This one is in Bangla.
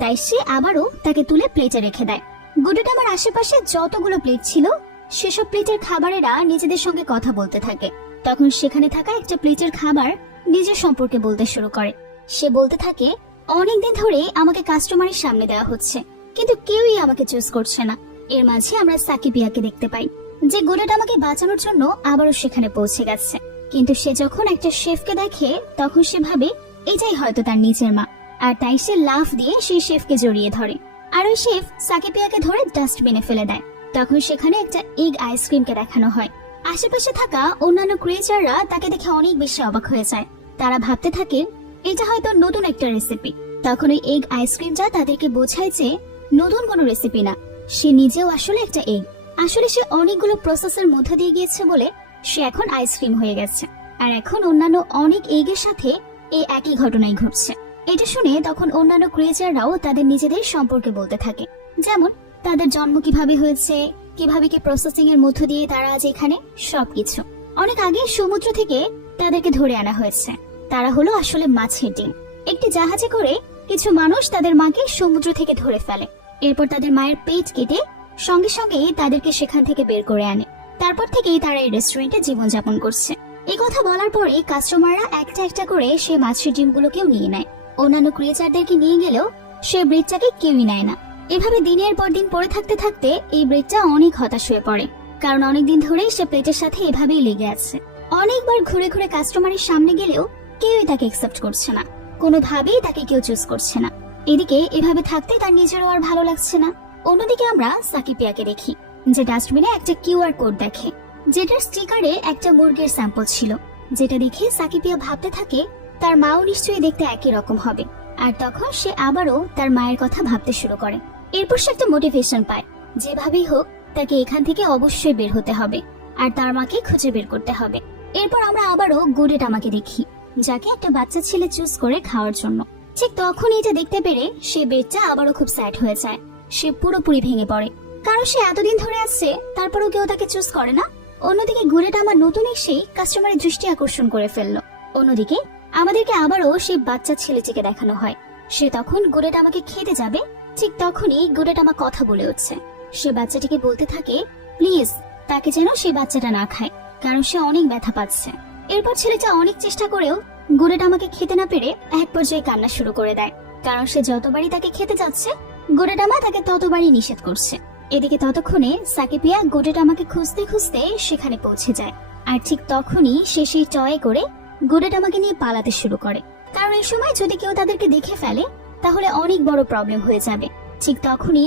তাই সে আবারও তাকে তুলে প্লেটে রেখে দেয়। গুডেটামার আশেপাশে যতগুলো প্লেট ছিল সেসব প্লেটের খাবারেরা নিজেদের সঙ্গে কথা বলতে থাকে। তখন সেখানে থাকা একটা প্লেটের খাবার নিজের সম্পর্কে বলতে শুরু করে। সে বলতে থাকে, অনেকদিন ধরে আমাকে কাস্টমারের সামনে দেওয়া হচ্ছে, কিন্তু কেউই আমাকে চুজ করছে না। এর মাঝে আমরা সাকিবিয়াকে দেখতে পাই, যে গুডেটামাকে বাঁচানোর জন্য আবারও সেখানে পৌঁছে গেছে। কিন্তু সে যখন একটা শেফকে দেখে তখন সে ভাবে এটাই হয়তো তার নিজের মা, আর তাই সে লাফ দিয়ে সেই শেফকে জড়িয়ে ধরে। আর ওই শেফ সাকিবিয়াকে ধরে ডাস্টবিনে ফেলে দেয়। তখন সেখানে একটা এগ আইসক্রিমকে দেখানো হয়। আশেপাশে থাকা অন্যান্য ক্রিয়েচাররা তাকে দেখে অনেক বেশি অবাক হয়ে যায়। তারা ভাবতে থাকে এটা হয়তো নতুন একটা রেসিপি। তখন ওই এগ আইসক্রিমটা তাদেরকে বোঝায় যে নতুন কোনো রেসিপি না, সে নিজেও আসলে একটা এগ। আসলে সে অনেকগুলো প্রসেসের মধ্যে দিয়ে গিয়েছে বলে সে এখন আইসক্রিম হয়ে গেছে। আর এখন অন্যান্য অনেক এগের সাথে এই একই ঘটনাই ঘটছে। এটা শুনে তখন অন্যান্য ক্রিয়েচাররাও তাদের নিজেদের সম্পর্কে বলতে থাকে, যেমন তাদের জন্ম কিভাবে হয়েছে, কিভাবে কি প্রসেসিং এর মধ্য দিয়ে তারা আজ এখানে, সবকিছু। অনেক আগে সমুদ্র থেকে তাদেরকে ধরে আনা হয়েছে। তারা হলো আসলে মাছের ডিম। একটি জাহাজে করে কিছু মানুষ তাদের মাকে সমুদ্র থেকে ধরে ফেলে। এরপর তাদের মায়ের পেট কেটে সঙ্গে সঙ্গে তাদেরকে সেখান থেকে বের করে আনে। তারপর থেকেই তারা এই রেস্টুরেন্টে জীবনযাপন করছে। এই কথা বলার পরে কাস্টমাররা একটা একটা করে সে মাছের ডিমগুলোকেও নিয়ে নেয়। অন্যান্য ক্রিয়েচারদেরকে নিয়ে গেলেও সে ব্রিডটাকে কেউই নেয় না। এভাবে দিনের পর দিন পড়ে থাকতে থাকতে এই ব্রিডটা অনেক হতাশ হয়ে পড়ে, কারণ অনেকদিন ধরেই সে প্লেটের সাথে এভাবেই লেগে আছে। অনেকবার ঘুরে ঘুরে কাস্টমারের সামনে গেলেও কেউই তাকে একসেপ্ট করছে না, কোনোভাবেই তাকে কেউ চুজ করছে না। এদিকে এভাবে থাকতে তার নিজেরও আর ভালো লাগছে না। অন্যদিকে আমরা সাকিবিয়াকে দেখি, যে ডাস্টবিনে একটা কিউআর কোড দেখে, যেটার স্টিকারে একটা মুরগির স্যাম্পল ছিল, যেটা দেখে সাকিবিয়া ভাবতে থাকে তার মাও নিশ্চয়ই দেখতে একই রকম হবে। আর তখন সে আবারও তার মায়ের কথা ভাবতে শুরু করে। এরপর সে একটা মোটিভেশন পায়, যেভাবেই হোক তাকে এখান থেকে অবশ্যই বের হতে হবে আর তার মাকে খুঁজে বের করতে হবে। এরপর আমরা আবারও গুডেটামাকে দেখি, যাকে একটা বাচ্চা ছেলে চুজ করে খাওয়ার জন্য। ঠিক তখন এটা দেখতে পেরে সে বেচারা আবারও খুব স্যাড হয়ে যায়। সে পুরোপুরি ভেঙে পড়ে, কারণ সে এতদিন ধরে আসছে তারপরেও কেউ তাকে চুজ করে না। অন্যদিকে গুডেটামা নতুন এসেই কাস্টমারের দৃষ্টি আকর্ষণ করে ফেললো। অন্যদিকে আমাদেরকে আবারও সেই বাচ্চা ছেলেটিকে দেখানো হয়। সে তখন গুডেটামাকে খেতে যাবে, ঠিক তখনই গুডেটামা কথা বলে উঠছে। সে বাচ্চাটিকে বলতে থাকে প্লিজ তাকে যেন সেই বাচ্চাটা না খায়, কারণ সে অনেক ব্যথা পাচ্ছে। এরপর ছেলেটা অনেক চেষ্টা করেও গুডেটামাকে খেতে না পেরে এক পর্যায়ে কান্না শুরু করে দেয়, কারণ সে যতবারই তাকে খেতে যাচ্ছে গুডেটামা তাকে ততবারই নিষেধ করছে। এদিকে ততক্ষণে সাকিবিয়া গুডেটামাকে খুঁজতে খুঁজতে সেখানে পৌঁছে যায়। আর ঠিক তখনই সে সেই টয়ে করে গুডেটামাকে নিয়ে পালাতে শুরু করে, কারণ এই সময় যদি কেউ তাদেরকে দেখে ফেলে তাহলে অনেক বড় প্রবলেম হয়ে যাবে। ঠিক তখনই